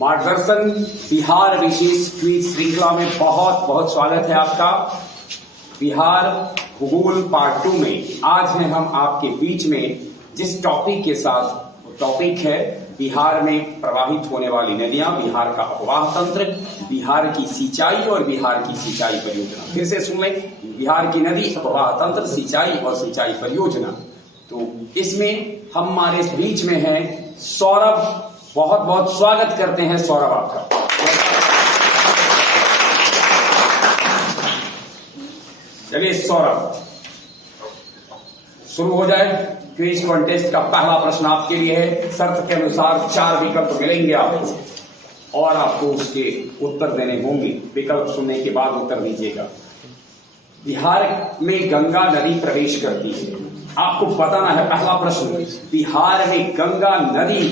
मार्गदर्शन बिहार विशेष क्विज श्रृंखला में बहुत बहुत स्वागत है आपका। बिहार भूगोल पार्ट 2 में आज हैं हम आपके बीच में जिस टॉपिक के साथ, टॉपिक है बिहार में प्रवाहित होने वाली नदियां, बिहार का अपवाह तंत्र, बिहार की सिंचाई और बिहार की सिंचाई परियोजना। फिर से सुन लें, बिहार की नदी, अपवाह तंत्र, सिंचाई और सिंचाई परियोजना। तो इसमें हमारे बीच में है सौरभ। बहुत बहुत स्वागत करते हैं सौरभ आपका। चलिए सौरभ, शुरू हो जाए। क्विज कॉन्टेस्ट का पहला प्रश्न आपके लिए है। शर्त के अनुसार 4 विकल्प मिलेंगे आपको और आपको उसके उत्तर देने होंगे। विकल्प सुनने के बाद उत्तर दीजिएगा। बिहार में गंगा नदी प्रवेश करती है। आपको बताना है पहला प्रश्न, बिहार में गंगा नदी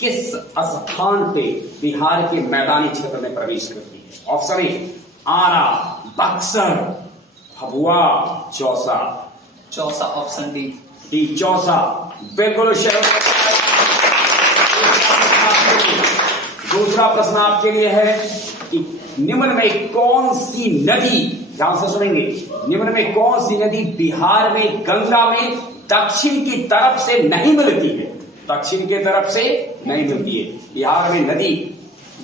किस स्थान पे बिहार के मैदानी क्षेत्र में प्रवेश करती है? Option A Ara, Buxar, Bhabua, Chausa. Chausa, option D. Chausa बिल्कुल सही। दूसरा प्रश्न आपके लिए है कि निम्न में कौन सी नदी, ध्यान से सुनेंगे, निम्न में कौन सी नदी बिहार में गंगा में दक्षिण की तरफ से नहीं मिलती है? दक्षिण की तरफ से नहीं मिलती है। बिहार में नदी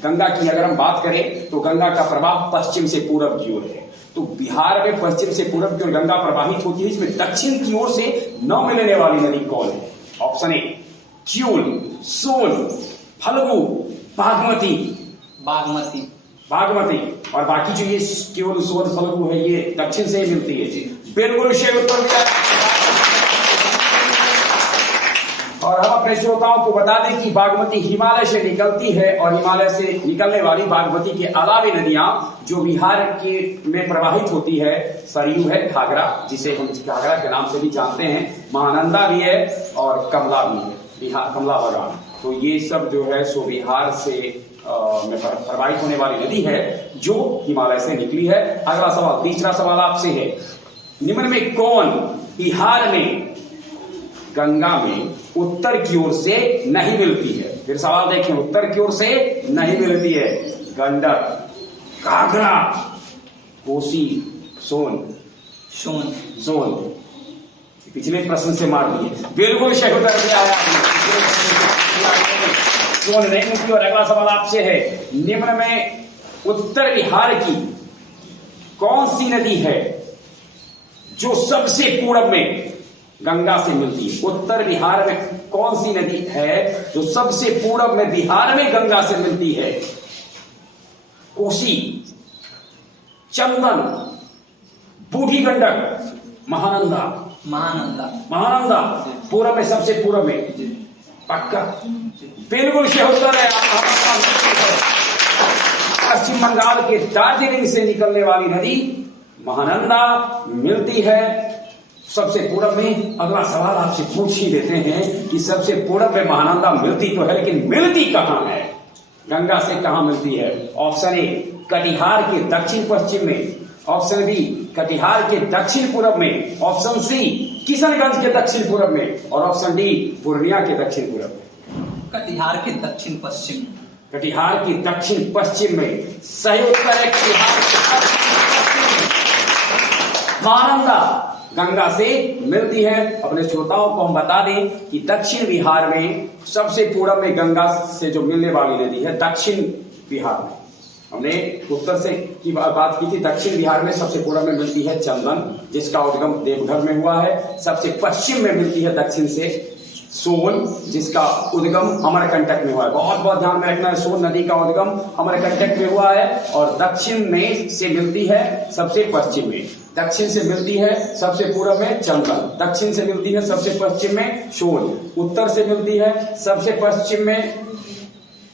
गंगा की अगर हम बात करें तो गंगा का प्रवाह पश्चिम से पूरब की ओर है। तो बिहार में पश्चिम से पूरब की ओर गंगा प्रवाहित होती है। इसमें दक्षिण की ओर से न मिलने वाली नदी कौन है? ऑप्शन ए क्यूल, सोन, फल्गु, बागमती। बागमती। बागमती। और बाकी जो ये केवल सोन, फल्गु है, ये दक्षिण से ही मिलती है। बिल्कुल सही उत्तर दिया। और हम अपने श्रोताओं को बता दें कि बागमती हिमालय से निकलती है और हिमालय से निकलने वाली बागमती के अलावा नदियां जो बिहार के में प्रवाहित होती है, सरयू है, घाघरा, जिसे हम घाघरा के नाम से भी जानते हैं, महानंदा भी है और कमला भी है, बिहार कमला बलान। तो ये सब जो है सो बिहार से में प्रवाहित होने वाली नदी है जो हिमालय से निकली है। अगला सवाल, तीसरा सवाल आपसे है, निम्न में कौन बिहार में गंगा में उत्तर की ओर से नहीं मिलती है? फिर सवाल देखें, उत्तर की ओर से नहीं मिलती है। गंडक, घाघरा, कोसी, सोन। सोन पिछले प्रश्न से मार दिए। बिल्कुल सही उत्तर दिया है आपने। सोन नहीं मिलती। और अगला सवाल आपसे है, निम्न में उत्तर बिहार की कौन सी नदी है जो सबसे पूरब में गंगा से मिलती है? उत्तर बिहार में कौन सी नदी है जो सबसे पूरब में बिहार में गंगा से मिलती है? कोसी, चंदन, बूढ़ी गंडक, महानंदा। महानंदा पूरब में, सबसे पूरब में। पक्का? बिल्कुल सही उत्तर है। पश्चिम बंगाल के दार्जिलिंग से निकलने वाली नदी महानंदा मिलती है सबसे पूरब में। अगला सवाल आपसे पूछ ही देते हैं कि सबसे पूरब में महानंदा मिलती तो है, लेकिन मिलती कहां है? गंगा से कहां मिलती है? ऑप्शन ए कटिहार के दक्षिण पश्चिम में, ऑप्शन बी कटिहार के दक्षिण पूरब में, ऑप्शन सी किशनगंज के दक्षिण पूरब में और ऑप्शन डी पूर्णिया के दक्षिण पूरब में। कटिहार के दक्षिण पश्चिम। कटिहार के दक्षिण पश्चिम में सही उत्तर है। कटिहार के महानंदा गंगा से मिलती है। अपने श्रोताओं को हम बता दें कि दक्षिण बिहार में सबसे पूरब में गंगा से जो मिलने वाली नदी है दक्षिण बिहार में, हमने उत्तर से की बात की थी, दक्षिण बिहार में सबसे पूरब में मिलती है चंदन, जिसका उद्गम देवघर में हुआ है। सबसे पश्चिम में मिलती है दक्षिण से सोन, जिसका उद्गम अमरकंटक में हुआ है। बहुत बहुत ध्यान में रखना है, सोन नदी का उद्गम अमरकंटक में हुआ है। और दक्षिण में से मिलती है सबसे पश्चिम में, दक्षिण से मिलती है सबसे पूरब में चंदन, दक्षिण से मिलती है सबसे पश्चिम में सोन, उत्तर से मिलती है सबसे पश्चिम में।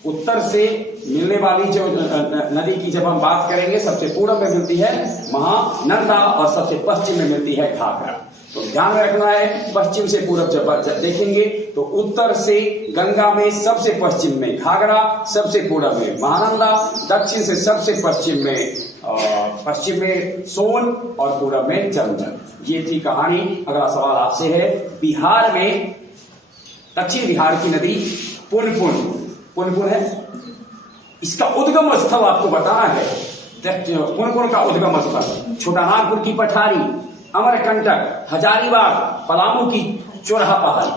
उत्तर से मिलने वाली जो नदी की जब हम बात करेंगे, सबसे पूरब में मिलती है महानंदा और सबसे पश्चिम में मिलती है घाघरा। तो ध्यान में रखना है, पश्चिम से पूरब जब देखेंगे तो उत्तर से गंगा में सबसे पश्चिम में घाघरा, सबसे पूरब में महानंदा, दक्षिण से सबसे पश्चिम में सोन और पूरब में चंदन। ये थी कहानी। अगला सवाल आपसे है, बिहार में दक्षिण बिहार की नदी पुनपुन है इसका उद्गम स्थल आपको बताना है। कौन का उद्गम स्थल? छोटा नागपुर की पठारी, अमरकंटक, हजारीबाग, पलामू की चौराहा पहाड़ी।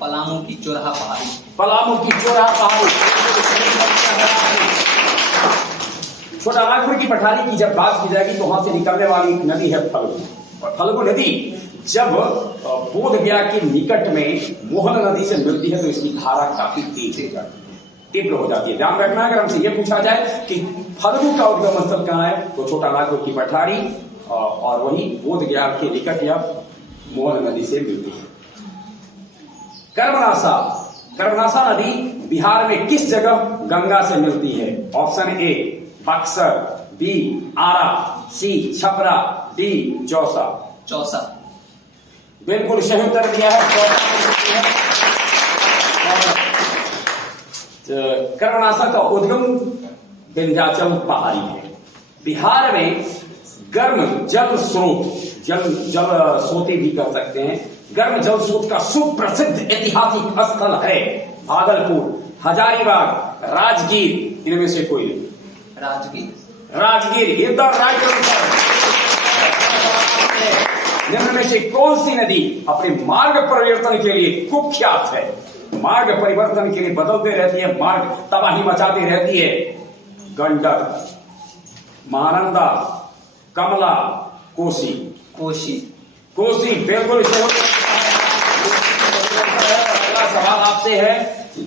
पलामू की चौराहा पहाड़ी। पलामू की चौराहा पहाड़ी। छोटा नागपुर की पठारी की जब बात की जाएगी तो वहां से निकलने वाली नदी है फल्गु। और फल्गु नदी जब बोध गया के निकट में मोहन नदी से मिलती है तो इसकी धारा काफी तीव्र हो जाती है। ध्यान रखना, अगर हमसे यह पूछा जाए कि फल्गु का उद्गम स्थल कहाँ है तो छोटा नागपुर की पठारी और वही बोध गया के निकट या मोहन नदी से मिलती है। कर्मनासा। कर्मनासा नदी बिहार में किस जगह गंगा से मिलती है? Option A Buxar, B Ara, C Chhapra, D Chausa. Chausa. बिल्कुल सही उत्तर दिया है। कर्मनासा का उद्गम विंध्याचल पहाड़ी है। बिहार में गर्म जल स्रोत, जल स्रोते भी कर सकते हैं, गर्म जल स्रोत का सुप्रसिद्ध ऐतिहासिक स्थल है भागलपुर, हजारीबाग, राजगीर। इनमें से कोई नहीं। राजगीर। राजगीर एकदम राइट आंसर। निम्न में से कौन सी नदी अपने मार्ग परिवर्तन के लिए कुख्यात है? मार्ग परिवर्तन के लिए बदलते रहती है, मार्ग तबाही मचाती रहती है। गंडक, महानंदा, कमला, कोसी। कोसी। कोसी बिल्कुल सही। अगला सवाल आपसे है,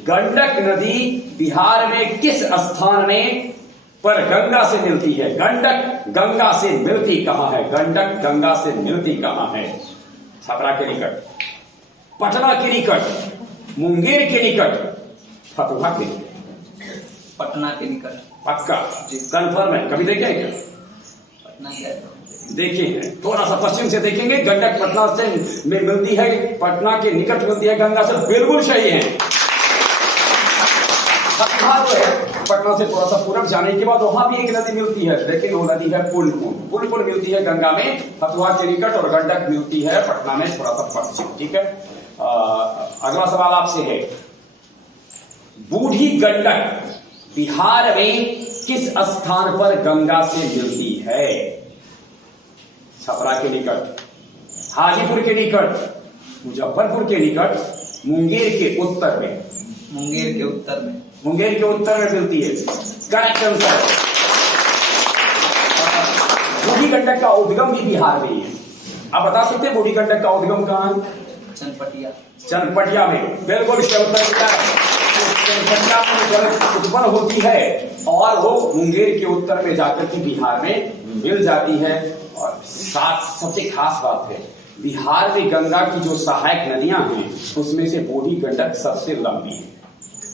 गंडक नदी बिहार में किस स्थान में पर गंगा से मिलती है? गंडक गंगा से मिलती कहां है? गंडक गंगा से मिलती कहां है? छपरा के निकट, पटना के निकट, मुंगेर के निकट, फतुहा के निकट। पटना के निकट। पक्का कंफर्म है? कभी देखे क्या? पटना ही है। देखिए थोड़ा सा पश्चिम से देखेंगे, गंडक पटना से में मिलती है, पटना के निकट मिलती है गंगा से। बिल्कुल सही है। फतुहा जो है पटना से थोड़ा सा पूरब जाने के बाद वहां भी एक नदी मिलती है, लेकिन वो नदी है पुनपुन। पुनपुन मिलती है गंगा में फतुहा के निकट, और गंडक मिलती है पटना में थोड़ा सा पश्चिम। ठीक है। अगला सवाल आपसे है, बूढ़ी गंडक बिहार में किस स्थान पर गंगा से मिलती है? छपरा के निकट, हाजीपुर के निकट, मुजफ्फरपुर के निकट, मुंगेर के उत्तर में। मुंगेर के उत्तर में। मुंगेर के उत्तर में मिलती है। Correct answer. बूढ़ी गंडक का उद्गम भी बिहार में ही है। आप बता सकते हैं बूढ़ी गंडक का उद्गम कहां है? चनपटिया। चनपटिया में। बिल्कुल सही उत्तर। चनपटिया में जल उत्पन्न होती है और वो मुंगेर के उत्तर में जाकर के बिहार में मिल जाती है। और सबसे खास बात है, बिहार में गंगा की जो सहायक नदियां हैं उसमें से बूढ़ी गंडक सबसे लंबी है।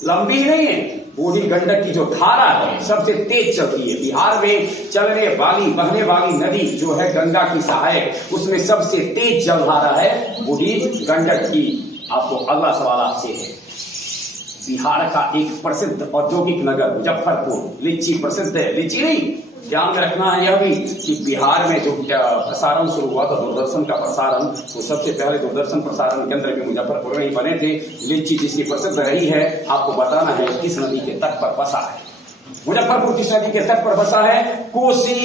लंबी ही नहीं है, बूढ़ी गंडक की जो धारा है सबसे तेज चलती है। बिहार में चलने वाली बहने वाली नदी जो है गंगा की सहायक, उसमें सबसे तेज जलधारा है बूढ़ी गंडक की। आपको अगला सवाल आपसे है, बिहार का एक प्रसिद्ध औद्योगिक नगर मुजफ्फरपुर, लीची प्रसिद्ध है। लीची नहीं, ध्यान में रखना है यह भी कि बिहार में जो प्रसारण शुरू हुआ था दूरदर्शन का प्रसारण, तो सबसे पहले दूरदर्शन प्रसारण केंद्र के मुजफ्फरपुर में ही बने थे। लीची जिसकी प्रसिद्ध रही है, आपको बताना है किस नदी के तट पर बसा है। मुजफ्फरपुर किस नदी के तट पर बसा है? कोसी,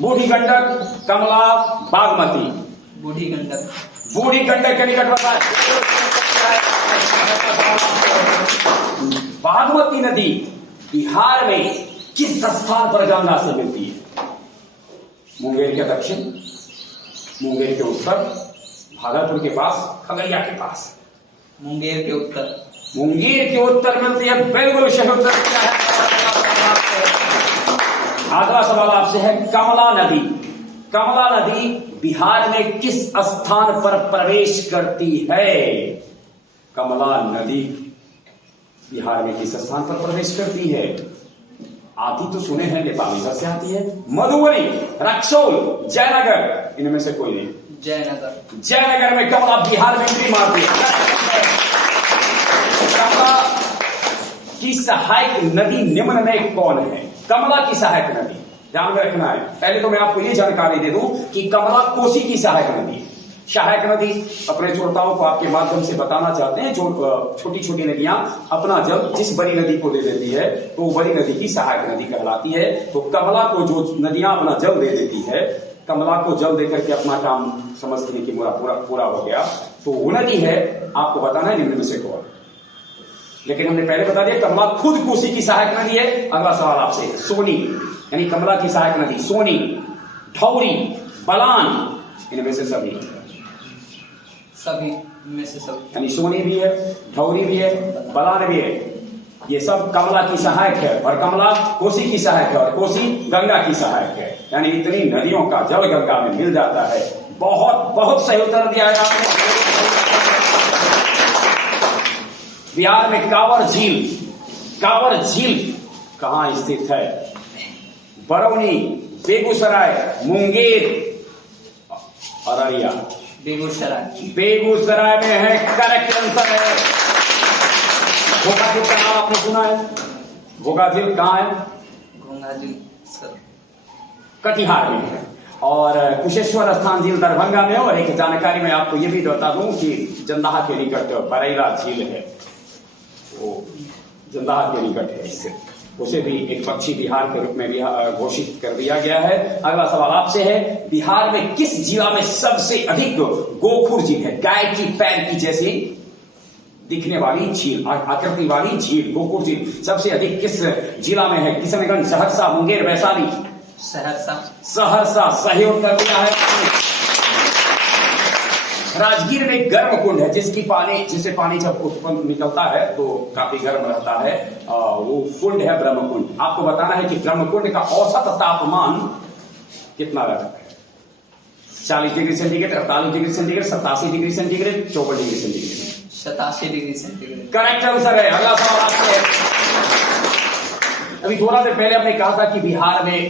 बूढ़ी गंडक, कमला, बागमती। बूढ़ी गंडक। बूढ़ी गंडक के निकट बसा है। बागमती नदी बिहार में किस स्थान पर गंगा से मिलती है? मुंगेर के दक्षिण, मुंगेर के उत्तर, भागलपुर के पास, खगड़िया के पास। मुंगेर के उत्तर। मुंगेर के उत्तर मिलती है। बिल्कुल सही उत्तर दिया है। अगला सवाल आपसे है, कमला नदी। कमला नदी बिहार में किस स्थान पर प्रवेश करती है? कमला नदी बिहार में किस स्थान पर प्रवेश करती है? आती तो सुने हैं, नेपाल इधर से आती है। मधुबनी, रक्सौल, जयनगर। इनमें से कोई नहीं। जयनगर। जयनगर में कमला बिहार में एंट्री मारती है। कमला की सहायक नदी निम्न में कौन है? कमला की सहायक नदी ध्यान में रखना है। पहले तो मैं आपको ये जानकारी दे दूं कि कमला कोसी की सहायक नदी है। सहायक नदी अपने श्रोताओं को आपके माध्यम से बताना चाहते हैं, जो छोटी छोटी नदियां अपना जल जिस बड़ी नदी को दे देती है तो वो बड़ी नदी की सहायक नदी कहलाती है। तो कमला को जो नदियां अपना जल दे देती है, कमला को जल देकर के अपना काम समझते हैं कि पूरा हो गया, तो वो नदी है, आपको बताना है निम्न में से कौन। लेकिन हमने पहले बता दिया कमला खुद कोसी की सहायक नदी है। अगला सवाल आपसे, सोनी यानी कमला की सहायक नदी, सोनी, ढौरी, बलान, इनमें से सभी में से सभी, यानी सोनी भी है, ढौरी भी है, बलान भी है, ये सब कमला की सहायक है। और कमला कोसी की सहायक है और कोसी गंगा की सहायक है। यानी इतनी नदियों का जल गंगा में मिल जाता है। बहुत बहुत सही उत्तर दिया है आपने। बिहार में कांवर झील कहां स्थित है? बरौनी, बेगूसराय, मुंगेर, अररिया। बेगूसराय में है, करेक्ट आंसर है। घोंघा झील का नाम आपने सुना है? घोंघा झील कहाँ है? घोंघा झील सर कटिहार में है। और कुशेश्वर स्थान झील दरभंगा में। और एक जानकारी मैं आपको ये भी बता दूं कि जंदाहा के निकट बरैला झील है, वो जंदाहा के निकट है, इससे उसे भी एक पक्षी बिहार के रूप में भी घोषित कर दिया गया है। अगला सवाल आपसे है, बिहार में किस जिला में सबसे अधिक गोखुर झील है? गाय की पैर की जैसी दिखने वाली झील, आकृति वाली झील, गोखुर झील सबसे अधिक किस जिला में है? किशनगंज, सहरसा, मुंगेर, वैशाली? सहरसा सही उत्तर दिया है। राजगीर में गर्म कुंड है जिससे पानी जब उत्पन्न निकलता है तो काफी गर्म रहता है, वो कुंड है ब्रह्म कुंड। आपको बताना है कि ब्रह्म कुंड का औसत तापमान कितना रहता है? 40 degree centigrade, 48 degree centigrade, 87 degree centigrade, 54 degree centigrade? 87 degree centigrade correct answer है। अगला सवाल आपसे है, अभी थोड़ा देर पहले हमने कहा था कि बिहार में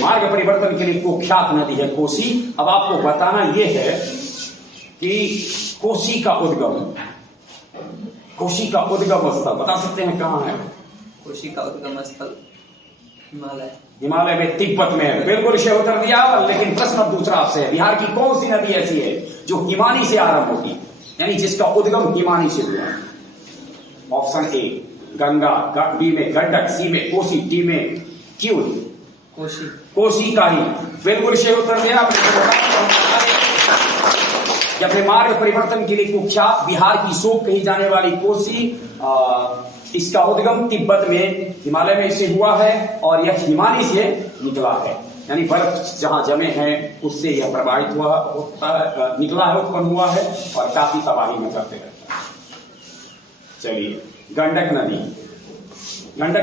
मार्ग परिवर्तन के लिए कुख्यात नदी है कोसी। अब आपको बताना यह है कि कोसी का उद्गम स्थल बता सकते हैं कहां है? कोसी का उद्गम स्थल हिमालय में, तिब्बत में है। बिल्कुल सही उत्तर दिया। लेकिन प्रश्न दूसरा आपसे है, बिहार की कौन सी नदी ऐसी है जो हिमानी से आरंभ होगी, यानी जिसका उद्गम हिमानी से हुआ? ऑप्शन ए गंगा, बी में गंडक, सी में कोसी, डी में क्यों? कोसी का ही बिल्कुल सही उत्तर दिया आपने। अपने मार्ग परिवर्तन के लिए कुख्यात बिहार की शोक कही जाने वाली कोसी, इसका उद्गम तिब्बत में हिमालय में से हुआ है और यह हिमानी से निकला है, यानी बर्फ जहां जमे हैं उससे यह प्रभावित निकला है, उत्पन्न हुआ है और काफी तबाही मचाते रहता है। चलिए, गंडक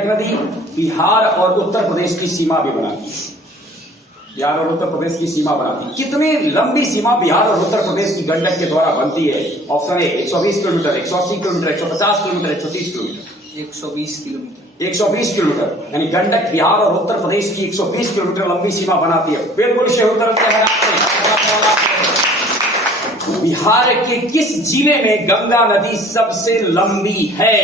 नदी बिहार और उत्तर प्रदेश की सीमा भी बनाती है। बिहार और उत्तर प्रदेश की सीमा बनाती है। कितनी लंबी सीमा बिहार और उत्तर प्रदेश की गंडक के द्वारा बनती है? ऑप्शन ए 120 kilometre, 180 kilometre, 150 kilometre, 130 kilometre? 120 kilometre. 120 kilometre, यानी गंडक बिहार और उत्तर प्रदेश की 120 किलोमीटर लंबी सीमा बनाती है। बिल्कुल सही उत्तर दिया है आपने। बिहार के किस जिले में गंगा नदी सबसे लंबी है?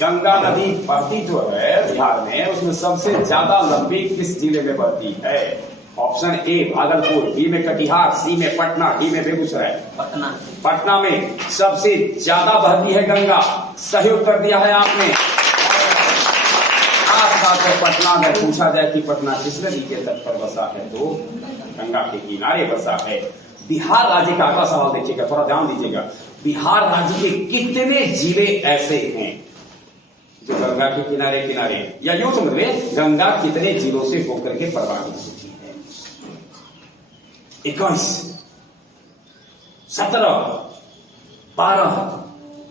गंगा नदी बहती जो है बिहार में, उसमें सबसे ज्यादा लंबी किस जिले में बहती है? ऑप्शन ए भागलपुर, बी में कटिहार, सी में पटना, डी में बेगूसराय? पटना में सबसे ज्यादा बहती है गंगा। सही उत्तर दिया है आपने। खासकर पटना में पूछा जाए कि पटना किस नदी के तट पर बसा है, तो गंगा के किनारे बसा है। बिहार राज्य का अगला सवाल देखिएगा, थोड़ा ध्यान दीजिएगा। बिहार राज्य के कितने जिले ऐसे हैं जो गंगा के किनारे किनारे, या यूं समझ ले गंगा कितने जिलों से होकर के प्रभावित होती है? 21, 17, 12,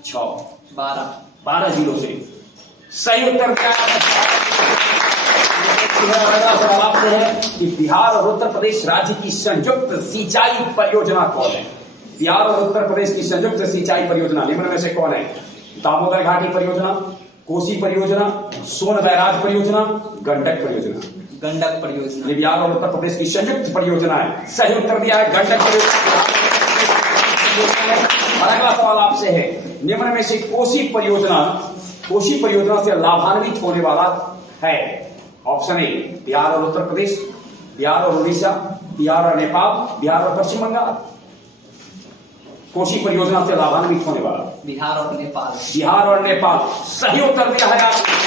6, 12 जिलों से। सही उत्तर क्या आपसे है कि बिहार और उत्तर प्रदेश राज्य की संयुक्त सिंचाई परियोजना कौन है? बिहार और उत्तर प्रदेश की संयुक्त सिंचाई परियोजना निम्न में से कौन है? दामोदर घाटी परियोजना, कोसी परियोजना, सोन बैराज परियोजना, गंडक परियोजना? ये बिहार और उत्तर प्रदेश की संयुक्त परियोजना है। सही उत्तर दिया है गंडक परियोजना। अगला सवाल आपसे है, निम्न में से कोसी परियोजना से लाभान्वित होने वाला है? ऑप्शन ए बिहार और उत्तर प्रदेश, बिहार और उड़ीसा, बिहार और नेपाल, बिहार और पश्चिम बंगाल। कोसी परियोजना से लाभान्वित होने वाला बिहार और नेपाल। बिहार और नेपाल, सही उत्तर दिया है आपने।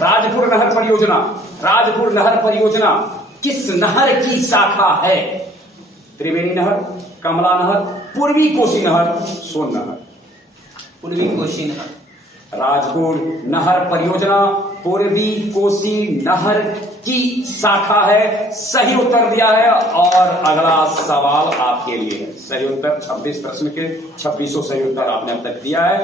राजपुर नहर परियोजना, राजपुर नहर परियोजना किस नहर की शाखा है? त्रिवेणी नहर, कमला नहर, पूर्वी कोसी नहर, सोन नहर। पूर्वी कोसी नहर। राजपुर नहर परियोजना पूर्वी कोसी नहर की शाखा है, सही उत्तर दिया है। और अगला सवाल आपके लिए है, सही उत्तर 26 प्रश्न के 2600 सही उत्तर आपने अब तक दिया है।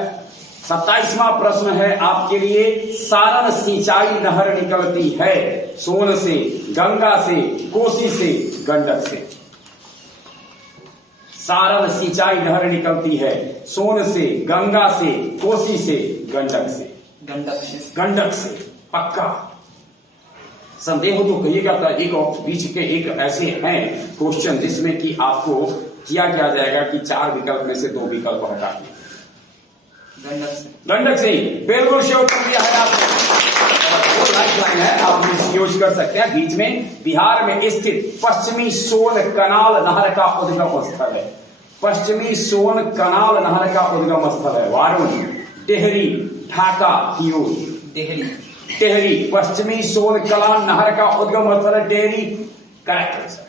27वां प्रश्न है आपके लिए, सारण सिंचाई नहर निकलती है सोन से, गंगा से, कोसी से, गंडक से। सारण सिंचाई नहर निकलती है सोन से, गंगा से, कोसी से, गंडक से। गंडक से। गंडक से पक्का। संदेह हो तो कहिएगा। एक बीच के एक ऐसे हैं क्वेश्चन जिसमें कि आपको क्या जाएगा कि 4 विकल्प में से 2 विकल्प हटा दिए। गंडक से। गंडक से बिल्कुल सही उत्तर दिया है आपने। वो लाइफ लाइन है, आप यूज कर सकते हैं। बीच में बिहार में स्थित पश्चिमी सोन कनाल नहर का उद्गम स्थल है। पश्चिमी सोन कनाल नहर का उद्गम स्थल है वारुण, टेहरी, ढाका, तियूर। टेहरी पश्चिमी सोन कनाल नहर का उद्गम स्थल है, टेहरी करेक्ट आंसर।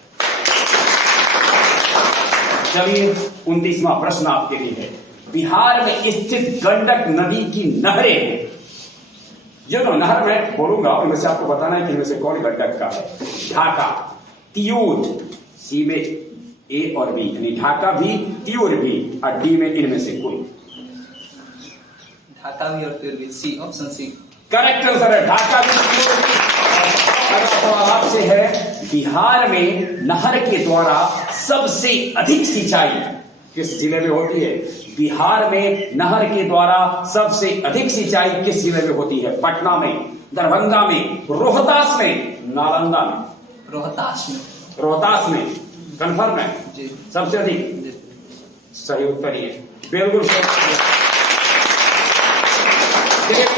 चलिए 29वां प्रश्न आपके लिए है, बिहार में स्थित गंडक नदी की नहरें, जो नहर मैं बोलूंगा उनमें से आपको बताना है कि इनमें से कौन गंडक का है। ढाका, तियूर, सी में ए और बी, यानी ढाका भी, तियूर भी, और डी में इनमें से कोई। ढाका भी और तियूर भी, सी, ऑप्शन सी करेक्ट आंसर है, ढाका भी, तियूर भी। अगला सवाल आपसे है, बिहार में नहर के द्वारा सबसे अधिक सिंचाई किस जिले में होती है? बिहार में नहर के द्वारा सबसे अधिक सिंचाई किस जिले में होती है? पटना में, दरभंगा में, रोहतास में, नालंदा में। रोहतास में। रोहतास में कंफर्म है जी। सबसे अधिक जी। सही उत्तर ही है, बिल्कुल सही।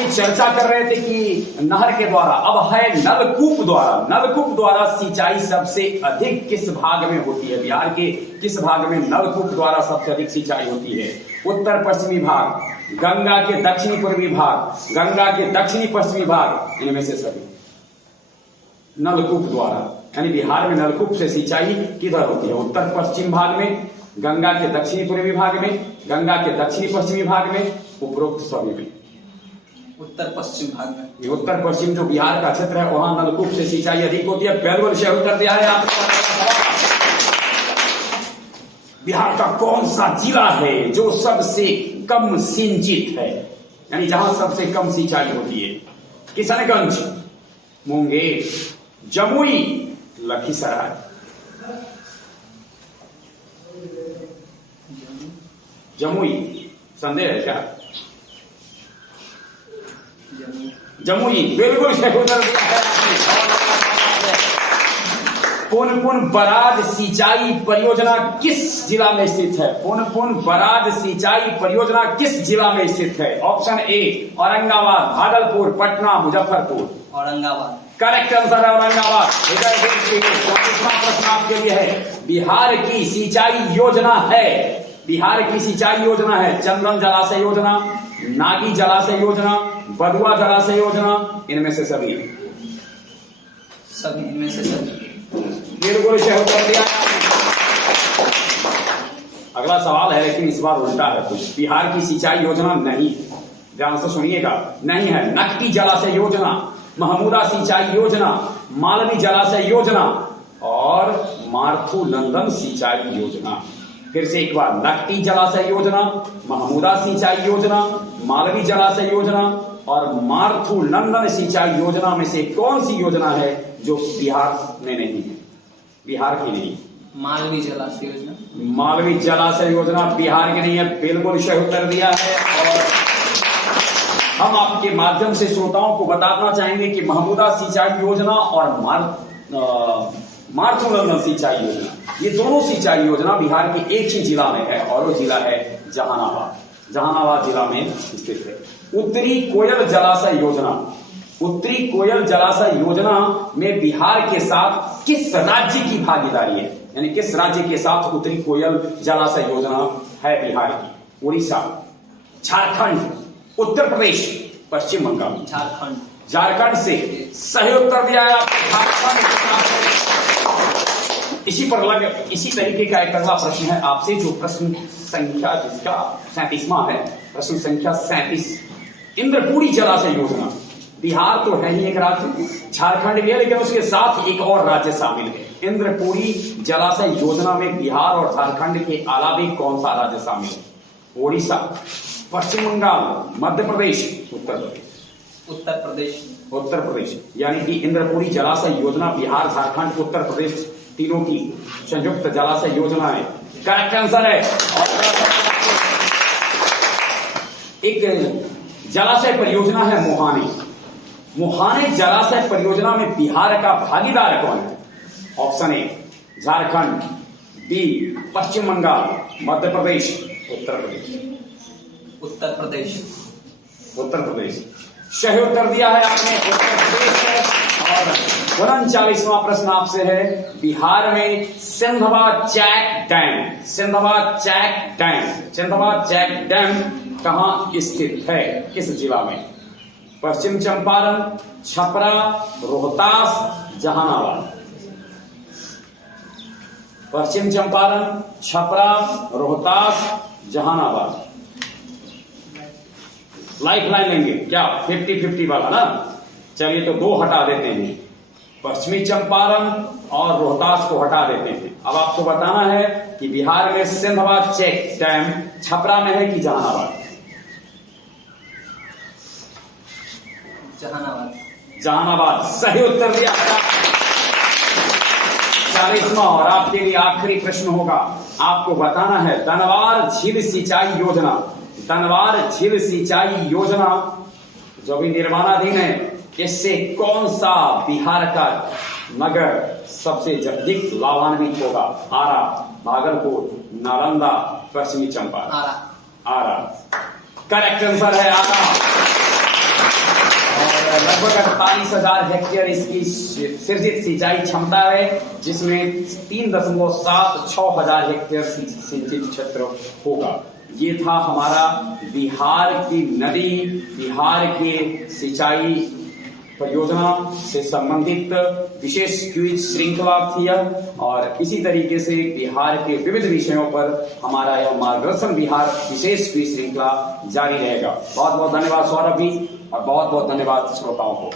चर्चा कर रहे थे कि नहर के द्वारा, अब है नलकूप द्वारा। नलकूप द्वारा सिंचाई सबसे अधिक किस भाग में होती है? बिहार के किस भाग में नलकूप द्वारा सबसे अधिक सिंचाई होती है? उत्तर पश्चिमी भाग, गंगा के दक्षिणी पूर्वी भाग, गंगा के दक्षिणी पश्चिमी भाग, इनमें से सभी। नलकूप द्वारा यानी बिहार में नलकूप से सिंचाई किधर होती है? उत्तर पश्चिम भाग में, गंगा के दक्षिणी पूर्वी भाग में, गंगा के दक्षिणी पश्चिमी भाग में, उपरोक्त सभी में। उत्तर पश्चिम भाग में। उत्तर पश्चिम जो बिहार का क्षेत्र है वहां नलकूप से सिंचाई अधिक होती है। बिल्कुल सही उत्तर दिया है आपने। बिहार का कौन सा जिला है जो सबसे कम सिंचित है, यानी जहां सबसे कम सिंचाई होती है? किशनगंज, मुंगेर, जमुई, लखीसराय। जमुई, संदेह है क्या? जमुई बिल्कुल सही उत्तर दिया है आपने। पुनपुन बराज सिंचाई परियोजना किस जिला में स्थित है? पुनपुन बराज सिंचाई परियोजना किस जिला में स्थित है? ऑप्शन ए औरंगाबाद, भागलपुर, पटना, मुजफ्फरपुर। औरंगाबाद करेक्ट आंसर है औरंगाबाद। प्रश्न आपके लिए है, बिहार की सिंचाई योजना है, बिहार की सिंचाई योजना है चंदन जलाशय योजना, नागी जलाशय योजना, बदुआ जलाशय योजना, इनमें से सभी। सभी इनमें से सभी। बिल्कुल सही उत्तर दिया। अगला सवाल है लेकिन इस बार उल्टा है कुछ। बिहार की सिंचाई योजना नहीं है, ध्यान से सुनिएगा, नहीं है नकटी जलाशय योजना, महमूदा सिंचाई योजना, मालवी जलाशय योजना और मारुथु नंदन सिंचाई योजना। फिर से एक बार, नकटी जलाशय योजना, महमूदा सिंचाई योजना, मालवी जलाशय योजना और मारुथु नंदन सिंचाई योजना में से कौन सी योजना है जो बिहार में नहीं है? बिहार की नहीं। मालवी जलाशय योजना। मालवी जलाशय योजना बिहार की नहीं है, बिल्कुल सही उत्तर दिया है। और हम आपके माध्यम से श्रोताओं को बताना चाहेंगे कि महमूदा सिंचाई योजना और मारुथु नंदन सिंचाई योजना, ये दोनों सिंचाई योजना बिहार के एक ही जिला में है और वो जिला है जहानाबाद। जहानाबाद जिला में स्थित है। उत्तरी कोयल जलाशय योजना, उत्तरी कोयल जलाशय योजना में बिहार के साथ किस राज्य की भागीदारी है? यानी किस राज्य के साथ उत्तरी कोयल जलाशय योजना है बिहार की? उड़ीसा, झारखंड, उत्तर प्रदेश, पश्चिम बंगाल। झारखंड। झारखंड से सही उत्तर दिया है आपने, झारखंड। इसी तरीके का एक अगला प्रश्न है आपसे, जो प्रश्न संख्या जिसका 37वां है, प्रश्न संख्या 37। इंद्रपुरी जलाशय योजना, बिहार तो है ही एक राज्य, झारखंड भी है, लेकिन उसके साथ एक और राज्य शामिल है। इंद्रपुरी जलाशय योजना में बिहार और झारखंड के अलावा कौन सा राज्य शामिल है? उड़ीसा, पश्चिम बंगाल, मध्य प्रदेश, उत्तर प्रदेश। उत्तर प्रदेश। उत्तर प्रदेश, यानी कि इंद्रपुरी जलाशय योजना बिहार, झारखंड, उत्तर प्रदेश तीनों की संयुक्त जलाशय योजना है। करेक्ट आंसर है। एक जलाशय परियोजना है मोहानी। मोहानी जलाशय परियोजना में बिहार का भागीदार कौन है? ऑप्शन ए झारखंड, बी पश्चिम बंगाल, मध्य प्रदेश, उत्तर प्रदेश। उत्तर प्रदेश। उत्तर प्रदेश सही उत्तर दिया है आपने, उत्तर प्रदेश है। और 39वां प्रश्न आपसे है, बिहार में सिंधवा चैक डैम कहां स्थित है? किस जिला में? पश्चिम चंपारण, छपरा, रोहतास, जहानाबाद। पश्चिम चंपारण, छपरा, रोहतास, जहानाबाद। लाइफ लाइन लेंगे क्या? 50-50 वाला ना? चलिए तो 2 हटा देते हैं, पश्चिमी चंपारण और रोहतास को हटा देते हैं। अब आपको बताना है कि बिहार में सिंधवा चेक डैम छपरा में है कि जहानाबाद? जहानाबाद सही उत्तर दिया। 40वां और आपके लिए आखिरी प्रश्न होगा, आपको बताना है धनवार झील सिंचाई योजना। धनवार झील सिंचाई योजना जो भी निर्माणाधीन है, इससे कौन सा बिहार का नगर सबसे अधिक लाभान्वित होगा? आरा, भागलपुर, नालंदा, पश्चिमी चंपारण। आरा करेक्ट आंसर है, आरा। और लगभग 48,000 हेक्टेयर इसकी सृजित सिंचाई क्षमता है, जिसमें 3.76 हजार हेक्टेयर सिंचित क्षेत्र होगा। ये था हमारा बिहार की नदी, बिहार के सिंचाई परियोजना से संबंधित विशेष क्विज श्रृंखला थी। और इसी तरीके से बिहार के विविध विषयों पर हमारा यह मार्गदर्शन बिहार विशेष क्विज श्रृंखला जारी रहेगा। बहुत बहुत धन्यवाद सौरभ जी, और बहुत बहुत धन्यवाद श्रोताओं को।